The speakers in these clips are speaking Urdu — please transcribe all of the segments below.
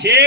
6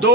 2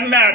M.Ed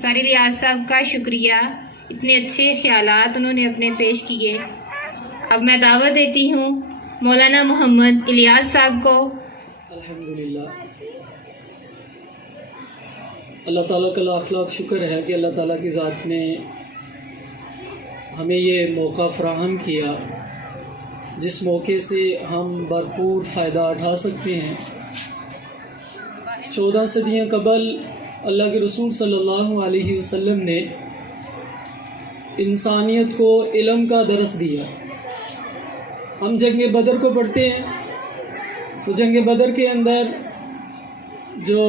ساری ریاض صاحب کا شکریہ، اتنے اچھے خیالات انہوں نے اپنے پیش کیے۔ اب میں دعوت دیتی ہوں مولانا محمد الیاس صاحب کو۔ الحمدللہ، اللہ تعالیٰ کا لاکھ لاکھ شکر ہے کہ اللہ تعالیٰ کی ذات نے ہمیں یہ موقع فراہم کیا جس موقع سے ہم بھرپور فائدہ اٹھا سکتے ہیں۔ 14 صدیاں قبل اللہ کے رسول صلی اللہ علیہ وسلم نے انسانیت کو علم کا درس دیا۔ ہم جنگ بدر کو پڑھتے ہیں تو جنگ بدر کے اندر جو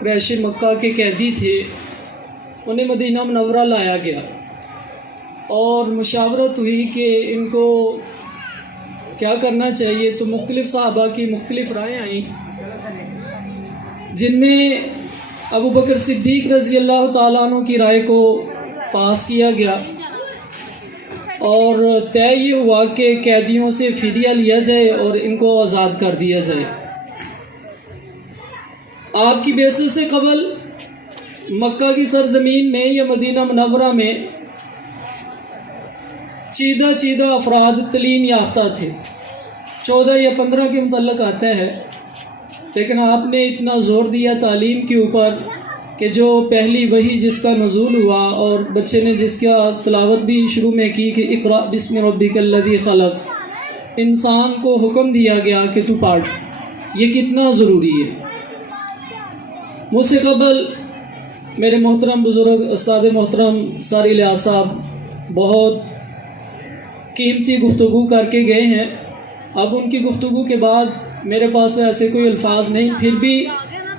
قریش مکہ کے قیدی تھے انہیں مدینہ منورہ لایا گیا اور مشاورت ہوئی کہ ان کو کیا کرنا چاہیے، تو مختلف صحابہ کی مختلف رائے آئیں، جن میں ابو بکر صدیق رضی اللہ تعالیٰ عنہ کی رائے کو پاس کیا گیا اور طے یہ ہوا کہ قیدیوں سے فدیہ لیا جائے اور ان کو آزاد کر دیا جائے۔ آپ کی بعثت سے قبل مکہ کی سرزمین میں یا مدینہ منورہ میں چیدہ افراد تعلیم یافتہ تھے، 14 یا 15 کے متعلق آتا ہے، لیکن آپ نے اتنا زور دیا تعلیم کے اوپر کہ جو پہلی وحی جس کا نزول ہوا اور بچے نے جس کا تلاوت بھی شروع میں کی کہ اقرأ بسم ربک الذی خلق، انسان کو حکم دیا گیا کہ تو پڑھ، یہ کتنا ضروری ہے۔ مجھ سے قبل میرے محترم بزرگ استاد محترم ساری الیاس صاحب بہت قیمتی گفتگو کر کے گئے ہیں، اب ان کی گفتگو کے بعد میرے پاس ایسے کوئی الفاظ نہیں، پھر بھی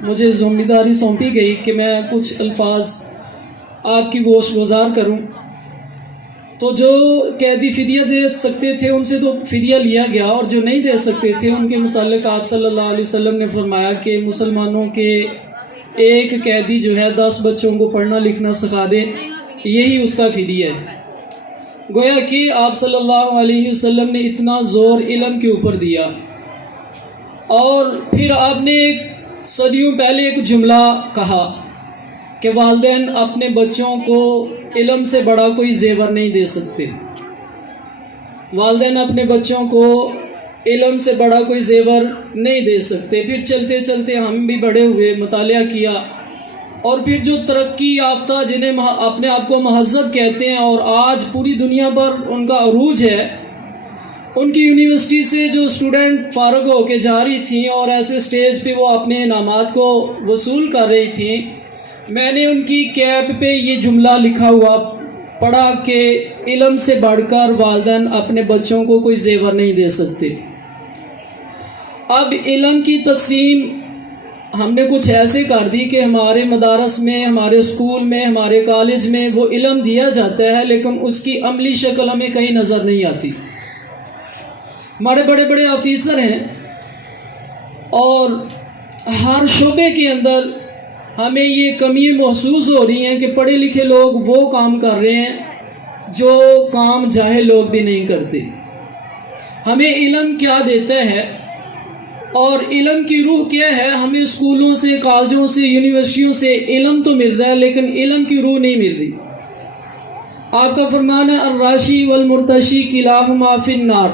مجھے ذمہ داری سونپی گئی کہ میں کچھ الفاظ آپ کی گوش گزار کروں۔ تو جو قیدی فدیہ دے سکتے تھے ان سے تو فدیہ لیا گیا، اور جو نہیں دے سکتے تھے ان کے متعلق آپ صلی اللہ علیہ وسلم نے فرمایا کہ مسلمانوں کے ایک قیدی جو ہے 10 بچوں کو پڑھنا لکھنا سکھا دے، یہی اس کا فدیہ ہے۔ گویا کہ آپ صلی اللہ علیہ وسلم نے اتنا زور علم کے اوپر دیا، اور پھر آپ نے صدیوں پہلے ایک جملہ کہا کہ والدین اپنے بچوں کو علم سے بڑا کوئی زیور نہیں دے سکتے، والدین اپنے بچوں کو علم سے بڑا کوئی زیور نہیں دے سکتے۔ پھر چلتے چلتے ہم بھی بڑے ہوئے، مطالعہ کیا، اور پھر جو ترقی یافتہ جنہیں اپنے آپ کو مہذب کہتے ہیں اور آج پوری دنیا پر ان کا عروج ہے، ان کی یونیورسٹی سے جو اسٹوڈنٹ فارغ ہو کے جا رہی تھیں اور ایسے سٹیج پہ وہ اپنے انعامات کو وصول کر رہی تھیں، میں نے ان کی کیپ پہ یہ جملہ لکھا ہوا پڑھا کہ علم سے بڑھ کر والدین اپنے بچوں کو کوئی زیور نہیں دے سکتے۔ اب علم کی تقسیم ہم نے کچھ ایسے کر دی کہ ہمارے مدارس میں، ہمارے اسکول میں، ہمارے کالج میں وہ علم دیا جاتا ہے، لیکن اس کی عملی شکل ہمیں کہیں نظر نہیں آتی۔ ہمارے بڑے بڑے آفیسر ہیں اور ہر شعبے کے اندر ہمیں یہ کمی محسوس ہو رہی ہیں کہ پڑھے لکھے لوگ وہ کام کر رہے ہیں جو کام جاہل لوگ بھی نہیں کرتے۔ ہمیں علم کیا دیتا ہے اور علم کی روح کیا ہے؟ ہمیں اسکولوں سے، کالجوں سے، یونیورسٹیوں سے علم تو مل رہا ہے لیکن علم کی روح نہیں مل رہی۔ آپ کا فرمان ہے الراشی والمرتشی کلاہما فی النار،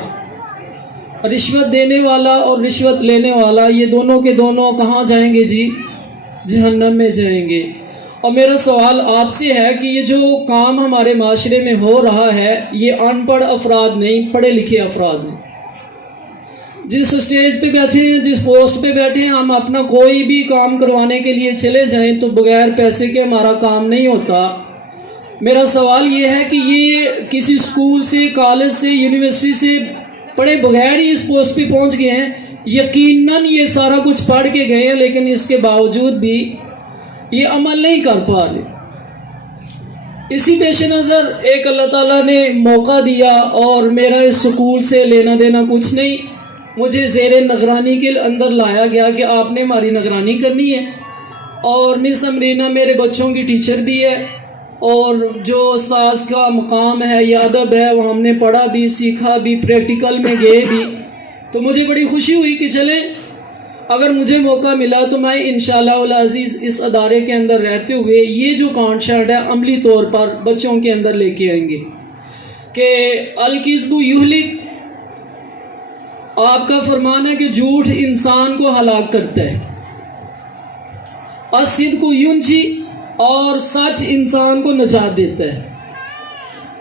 رشوت دینے والا اور رشوت لینے والا یہ دونوں کے دونوں کہاں جائیں گے جی؟ جہنم میں جائیں گے۔ اور میرا سوال آپ سے ہے کہ یہ جو کام ہمارے معاشرے میں ہو رہا ہے یہ ان پڑھ افراد نہیں، پڑھے لکھے افراد ہیں۔ جس اسٹیج پہ بیٹھے ہیں، جس پوسٹ پہ بیٹھے ہیں، ہم اپنا کوئی بھی کام کروانے کے لیے چلے جائیں تو بغیر پیسے کے ہمارا کام نہیں ہوتا۔ میرا سوال یہ ہے کہ یہ کسی اسکول سے، کالج سے، یونیورسٹی سے پڑھے بغیر ہی اس پوسٹ پہ پہنچ گئے ہیں، یقیناً یہ سارا کچھ پڑھ کے گئے ہیں لیکن اس کے باوجود بھی یہ عمل نہیں کر پا رہے۔ اسی پیش نظر ایک اللہ تعالیٰ نے موقع دیا، اور میرا اس سکول سے لینا دینا کچھ نہیں، مجھے زیر نگرانی کے اندر لایا گیا کہ آپ نے ہماری نگرانی کرنی ہے، اور مس امرینا میرے بچوں کی ٹیچر بھی ہے، اور جو استاذ کا مقام ہے یا ادب ہے وہ ہم نے پڑھا بھی، سیکھا بھی، پریکٹیکل میں گئے بھی۔ تو مجھے بڑی خوشی ہوئی کہ چلیں اگر مجھے موقع ملا تو میں انشاءاللہ العزیز اس ادارے کے اندر رہتے ہوئے یہ جو کانسیپٹ ہے عملی طور پر بچوں کے اندر لے کے آئیں گے کہ الکذب یہلک، آپ کا فرمان ہے کہ جھوٹ انسان کو ہلاک کرتا ہے، الصدق ینجی، اور سچ انسان کو نجات دیتا ہے.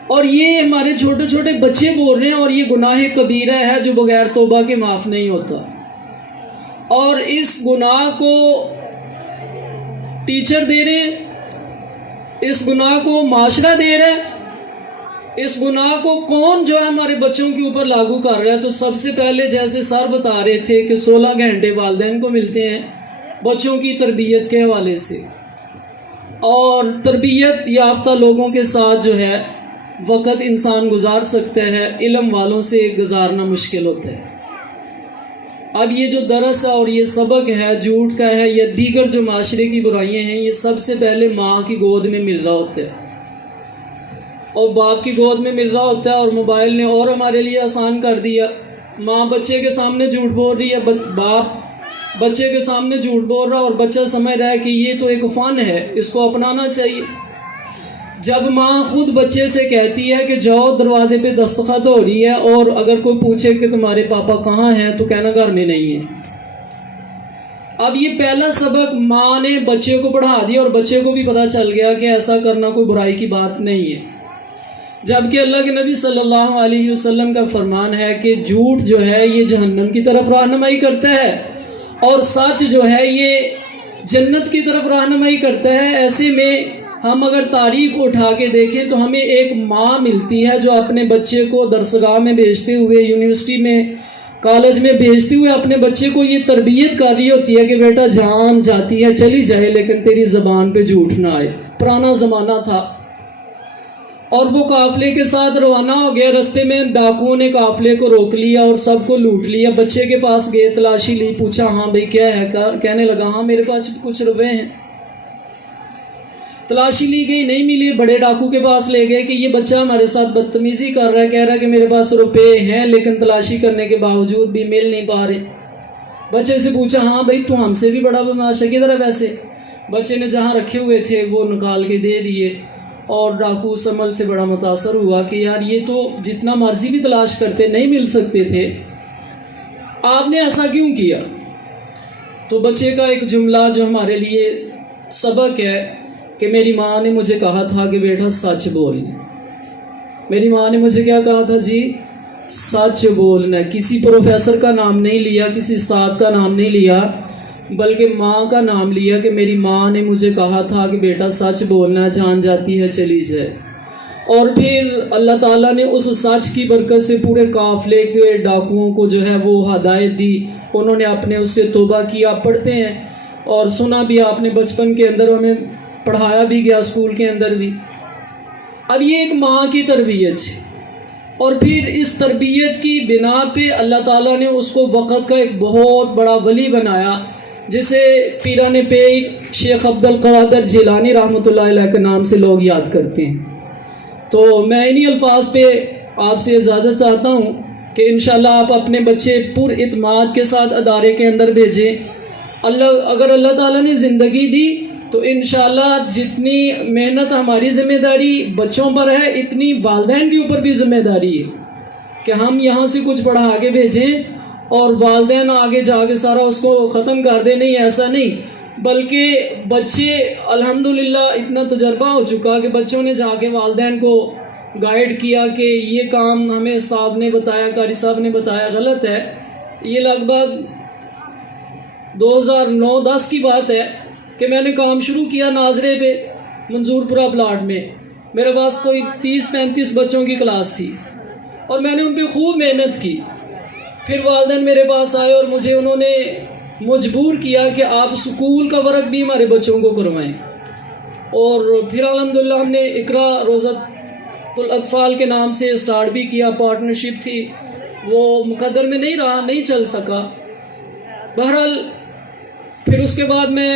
اور یہ ہمارے چھوٹے چھوٹے بچے بول رہے ہیں، اور یہ گناہ کبیرہ ہے جو بغیر توبہ کے معاف نہیں ہوتا. اور اس گناہ کو ٹیچر دے رہے ہیں، اس گناہ کو معاشرہ دے رہا ہے، اس گناہ کو کون جو ہے ہمارے بچوں کے اوپر لاگو کر رہا ہے. تو سب سے پہلے جیسے سر بتا رہے تھے کہ 16 گھنٹے والدین کو ملتے ہیں بچوں کی تربیت کے حوالے سے، اور تربیت یافتہ لوگوں کے ساتھ جو ہے وقت انسان گزار سکتا ہے، علم والوں سے گزارنا مشکل ہوتا ہے. اب یہ جو درس ہے اور یہ سبق ہے جھوٹ کا ہے یا دیگر جو معاشرے کی برائیاں ہیں، یہ سب سے پہلے ماں کی گود میں مل رہا ہوتا ہے اور باپ کی گود میں مل رہا ہوتا ہے. اور موبائل نے اور ہمارے لیے آسان کر دیا. ماں بچے کے سامنے جھوٹ بول رہی ہے، باپ بچے کے سامنے جھوٹ بول رہا، اور بچہ سمجھ رہا ہے کہ یہ تو ایک فن ہے، اس کو اپنانا چاہیے. جب ماں خود بچے سے کہتی ہے کہ جاؤ دروازے پہ دستخط ہو رہی ہے، اور اگر کوئی پوچھے کہ تمہارے پاپا کہاں ہیں تو کہنا گھر میں نہیں ہے. اب یہ پہلا سبق ماں نے بچے کو پڑھا دیا، اور بچے کو بھی پتہ چل گیا کہ ایسا کرنا کوئی برائی کی بات نہیں ہے. جبکہ اللہ کے نبی صلی اللہ علیہ وسلم کا فرمان ہے کہ جھوٹ جو ہے یہ جہنم کی طرف رہنمائی کرتا ہے، اور سچ جو ہے یہ جنت کی طرف رہنمائی کرتا ہے. ایسے میں ہم اگر تاریخ کو اٹھا کے دیکھیں تو ہمیں ایک ماں ملتی ہے جو اپنے بچے کو درسگاہ میں بھیجتے ہوئے، یونیورسٹی میں، کالج میں بھیجتے ہوئے اپنے بچے کو یہ تربیت کر رہی ہوتی ہے کہ بیٹا جان جاتی ہے چلی جائے لیکن تیری زبان پہ جھوٹ نہ آئے. پرانا زمانہ تھا، اور وہ قافلے کے ساتھ روانہ ہو گیا. رستے میں ڈاکوؤں نے قافلے کو روک لیا اور سب کو لوٹ لیا. بچے کے پاس گئے، تلاشی لی، پوچھا ہاں بھائی کیا ہے؟ کہنے لگا ہاں میرے پاس کچھ روپے ہیں. تلاشی لی گئی، نہیں ملی. بڑے ڈاکو کے پاس لے گئے کہ یہ بچہ ہمارے ساتھ بدتمیزی کر رہا ہے، کہہ رہا ہے کہ میرے پاس روپے ہیں لیکن تلاشی کرنے کے باوجود بھی مل نہیں پا رہے. بچے سے پوچھا ہاں بھائی تو ہم سے بھی بڑا بدماش ہے، کدھر ہے پیسے؟ بچے نے جہاں رکھے ہوئے تھے وہ نکال کے دے دیے. اور ڈاکو اس عمل سے بڑا متاثر ہوا کہ یار یہ تو جتنا مرضی بھی تلاش کرتے نہیں مل سکتے تھے، آپ نے ایسا کیوں کیا؟ تو بچے کا ایک جملہ جو ہمارے لیے سبق ہے کہ میری ماں نے مجھے کہا تھا کہ بیٹا سچ بول. میری ماں نے مجھے کیا کہا تھا جی؟ سچ بولنا. کسی پروفیسر کا نام نہیں لیا، کسی استاد کا نام نہیں لیا، بلکہ ماں کا نام لیا کہ میری ماں نے مجھے کہا تھا کہ بیٹا سچ بولنا، جان جاتی ہے چلی جائے. اور پھر اللہ تعالیٰ نے اس سچ کی برکت سے پورے قافلے کے ڈاکوؤں کو جو ہے وہ ہدایت دی. انہوں نے اپنے اس سے توبہ کیا. پڑھتے ہیں اور سنا بھی آپ نے بچپن کے اندر، ہمیں پڑھایا بھی گیا اسکول کے اندر بھی. اب یہ ایک ماں کی تربیت ہے، اور پھر اس تربیت کی بنا پہ اللہ تعالیٰ نے اس کو وقت کا ایک بہت بڑا ولی بنایا، جسے پیران پیر شیخ عبد القادر جیلانی رحمۃ اللہ علیہ کے نام سے لوگ یاد کرتے ہیں. تو میں انہی الفاظ پہ آپ سے اجازت چاہتا ہوں کہ انشاءاللہ آپ اپنے بچے پر اعتماد کے ساتھ ادارے کے اندر بھیجیں. اگر اللہ تعالیٰ نے زندگی دی تو انشاءاللہ جتنی محنت ہماری ذمہ داری بچوں پر ہے، اتنی والدین کے اوپر بھی ذمہ داری ہے کہ ہم یہاں سے کچھ پڑھا کے بھیجیں اور والدین آگے جا کے سارا اس کو ختم کر دیں. نہیں، ایسا نہیں، بلکہ بچے الحمدللہ اتنا تجربہ ہو چکا کہ بچوں نے جا کے والدین کو گائیڈ کیا کہ یہ کام ہمیں صاحب نے بتایا، قاری صاحب نے بتایا غلط ہے. یہ لگ بھگ 2009-10 کی بات ہے کہ میں نے کام شروع کیا ناظرے پہ منظور پورہ پلاٹ میں. میرے پاس کوئی 30-35 بچوں کی کلاس تھی اور میں نے ان پہ خوب محنت کی. پھر والدین میرے پاس آئے اور مجھے انہوں نے مجبور کیا کہ آپ اسکول کا ورک بھی ہمارے بچوں کو کروائیں. اور پھر الحمدللہ ہم نے اقرا روزۃ الاطفال کے نام سے اسٹارٹ بھی کیا. پارٹنرشپ تھی، وہ مقدر میں نہیں رہا، نہیں چل سکا. بہرحال پھر اس کے بعد میں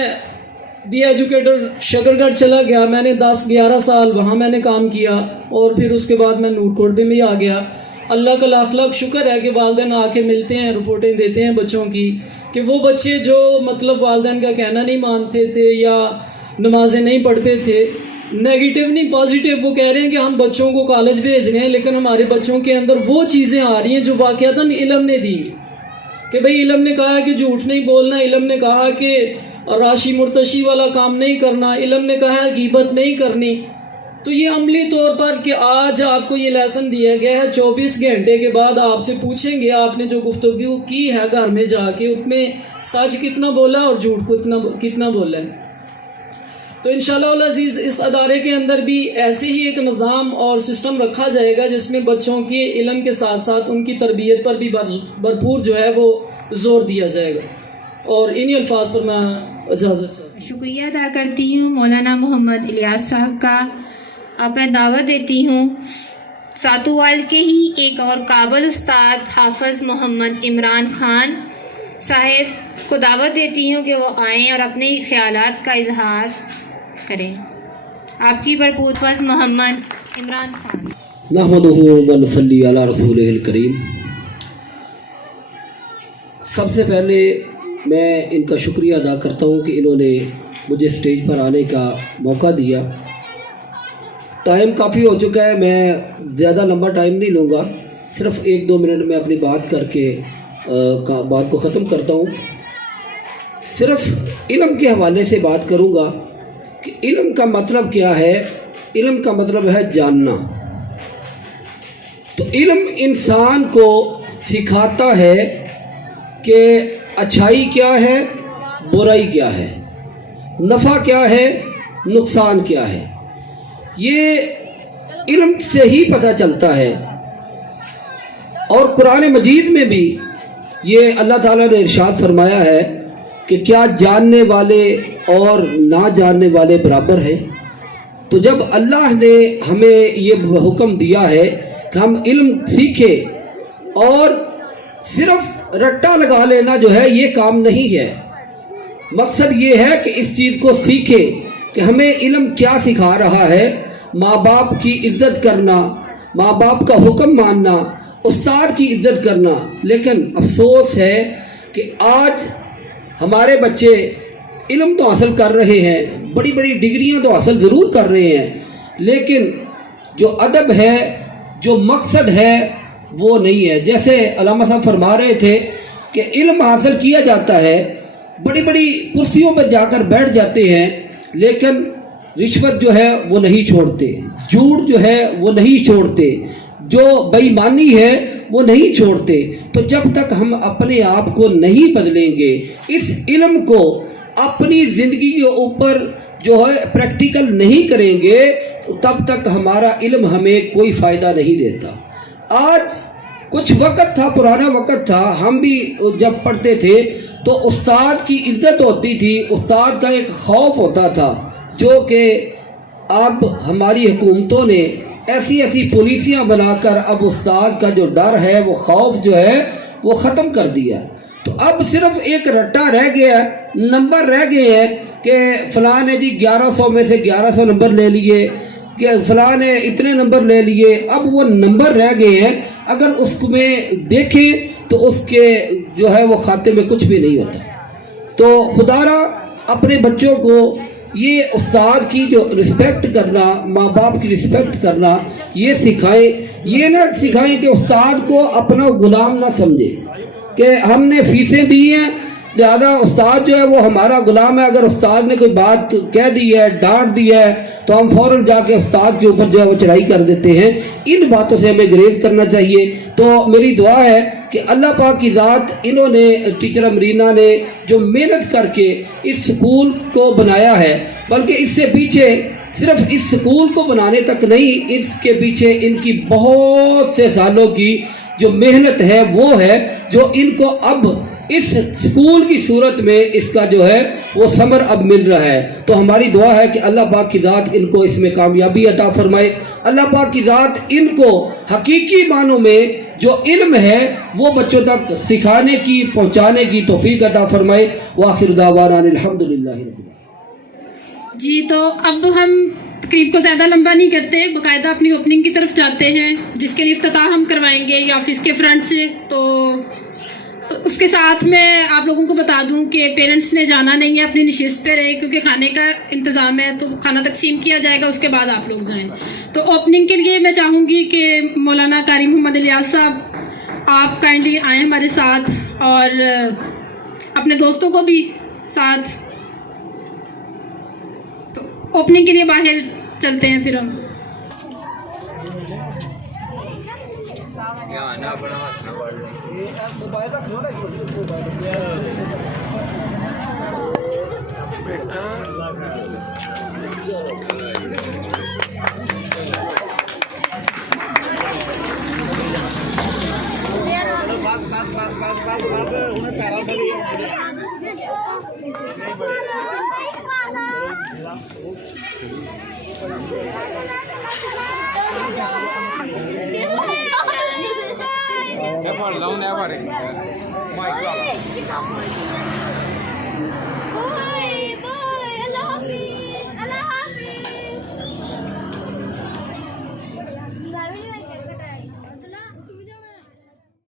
دی ایجوکیٹر شکرگڑھ چلا گیا. میں نے 10-11 سال وہاں میں نے کام کیا، اور پھر اس کے بعد میں نور کوٹ میں آ گیا. اللہ کا لاکھ لاکھ شکر ہے کہ والدین آ کے ملتے ہیں، رپورٹیں دیتے ہیں بچوں کی کہ وہ بچے جو مطلب والدین کا کہنا نہیں مانتے تھے یا نمازیں نہیں پڑھتے تھے، نیگیٹو نہیں پازیٹیو، وہ کہہ رہے ہیں کہ ہم بچوں کو کالج بھیج رہے ہیں، لیکن ہمارے بچوں کے اندر وہ چیزیں آ رہی ہیں جو واقعتاً علم نے دی کہ بھئی علم نے کہا کہ جھوٹ نہیں بولنا، علم نے کہا کہ راشی مرتشی والا کام نہیں کرنا، علم نے کہا ہے غیبت نہیں کرنی. تو یہ عملی طور پر کہ آج آپ کو یہ لیسن دیا گیا ہے، 24 گھنٹے کے بعد آپ سے پوچھیں گے آپ نے جو گفتگو کی ہے گھر میں جا کے اس میں سچ کتنا بولا اور جھوٹ کتنا بولا ہے. تو انشاءاللہ العزیز اس ادارے کے اندر بھی ایسے ہی ایک نظام اور سسٹم رکھا جائے گا جس میں بچوں کے علم کے ساتھ ساتھ ان کی تربیت پر بھی بھرپور جو ہے وہ زور دیا جائے گا. اور انہی الفاظ پر میں اجازت چاہتا ہوں. شکریہ ادا کرتی ہوں مولانا محمد الیاس صاحب کا. اب میں دعوت دیتی ہوں ساتوال کے ہی ایک اور قابل استاد حافظ محمد عمران خان صاحب کو دعوت دیتی ہوں کہ وہ آئیں اور اپنے خیالات کا اظہار کریں. آپ کی بھرپور پس محمد عمران خان. نحمدہ و نصلی علی رسولہ الکریم. سب سے پہلے میں ان کا شکریہ ادا کرتا ہوں کہ انہوں نے مجھے اسٹیج پر آنے کا موقع دیا. ٹائم کافی ہو چکا ہے، میں زیادہ لمبا ٹائم نہیں لوں گا، صرف 1-2 منٹ میں اپنی بات کر کے بات کو ختم کرتا ہوں. صرف علم کے حوالے سے بات کروں گا کہ علم کا مطلب کیا ہے. علم کا مطلب ہے جاننا. تو علم انسان کو سکھاتا ہے کہ اچھائی کیا ہے، برائی کیا ہے، نفع کیا ہے، نقصان کیا ہے. یہ علم سے ہی پتہ چلتا ہے. اور قرآن مجید میں بھی یہ اللہ تعالیٰ نے ارشاد فرمایا ہے کہ کیا جاننے والے اور نہ جاننے والے برابر ہیں. تو جب اللہ نے ہمیں یہ حکم دیا ہے کہ ہم علم سیکھیں اور صرف رٹا لگا لینا جو ہے یہ کام نہیں ہے. مقصد یہ ہے کہ اس چیز کو سیکھیں کہ ہمیں علم کیا سکھا رہا ہے. ماں باپ کی عزت کرنا، ماں باپ کا حکم ماننا، استاد کی عزت کرنا. لیکن افسوس ہے کہ آج ہمارے بچے علم تو حاصل کر رہے ہیں، بڑی بڑی ڈگریاں تو حاصل ضرور کر رہے ہیں، لیکن جو ادب ہے، جو مقصد ہے وہ نہیں ہے. جیسے علامہ صاحب فرما رہے تھے کہ علم حاصل کیا جاتا ہے، بڑی بڑی کرسیوں پر جا کر بیٹھ جاتے ہیں، لیکن رشوت جو ہے وہ نہیں چھوڑتے، جھوٹ جو ہے وہ نہیں چھوڑتے، جو بے ایمانی ہے وہ نہیں چھوڑتے. تو جب تک ہم اپنے آپ کو نہیں بدلیں گے، اس علم کو اپنی زندگی کے اوپر جو ہے پریکٹیکل نہیں کریں گے، تب تک ہمارا علم ہمیں کوئی فائدہ نہیں دیتا. آج کچھ وقت تھا، پرانا وقت تھا، ہم بھی جب پڑھتے تھے تو استاد کی عزت ہوتی تھی، استاد کا ایک خوف ہوتا تھا، جو کہ اب ہماری حکومتوں نے ایسی ایسی پالیسیاں بنا کر اب استاد کا جو ڈر ہے، وہ خوف جو ہے وہ ختم کر دیا. تو اب صرف ایک رٹا رہ گیا ہے، نمبر رہ گئے ہیں کہ فلاں نے جی 1100 میں سے 1100 نمبر لے لیے، کہ فلاں نے اتنے نمبر لے لیے. اب وہ نمبر رہ گئے ہیں، اگر اس میں دیکھیں تو اس کے جو ہے وہ کھاتے میں کچھ بھی نہیں ہوتا. تو خدا را اپنے بچوں کو یہ استاد کی جو رسپیکٹ کرنا، ماں باپ کی رسپیکٹ کرنا یہ سکھائیں. یہ نہ سکھائیں کہ استاد کو اپنا غلام نہ سمجھے کہ ہم نے فیسیں دی ہیں لہذا استاد جو ہے وہ ہمارا غلام ہے. اگر استاد نے کوئی بات کہہ دی ہے، ڈانٹ دی ہے، تو ہم فوراً جا کے استاد کے اوپر جو ہے وہ چڑھائی کر دیتے ہیں. ان باتوں سے ہمیں گریز کرنا چاہیے. تو میری دعا ہے کہ اللہ پاک کی ذات، انہوں نے ٹیچر امرینا نے جو محنت کر کے اس سکول کو بنایا ہے، بلکہ اس سے پیچھے صرف اس سکول کو بنانے تک نہیں، اس کے پیچھے ان کی بہت سے سالوں کی جو محنت ہے وہ ہے جو ان کو اب اس سکول کی صورت میں اس کا جو ہے وہ ثمر اب مل رہا ہے. تو ہماری دعا ہے کہ اللہ پاک کی ذات ان کو اس میں کامیابی عطا فرمائے. اللہ پاک کی ذات ان کو حقیقی معنوں میں جو علم ہے وہ بچوں تک سکھانے کی، پہنچانے کی توفیق عطا فرمائے. وآخر دعوانا الحمدللہ رب العالمین. جی تو اب ہم تقریب کو زیادہ لمبا نہیں کرتے، باقاعدہ اپنی اوپننگ کی طرف جاتے ہیں، جس کے لیے افتتاح ہم کروائیں گے یہ آفس کے فرنٹ سے. تو اس کے ساتھ میں آپ لوگوں کو بتا دوں کہ پیرنٹس نے جانا نہیں ہے، اپنی نشست پہ رہے، کیونکہ کھانے کا انتظام ہے تو کھانا تقسیم کیا جائے گا، اس کے بعد آپ لوگ جائیں. تو اوپننگ کے لیے میں چاہوں گی کہ مولانا قاری محمد الیاس صاحب آپ کائنڈلی آئیں ہمارے ساتھ، اور اپنے دوستوں کو بھی ساتھ. تو اوپننگ کے لیے باہر چلتے ہیں پھر ہم. Saya mau lawan apa ni? Mai kalah.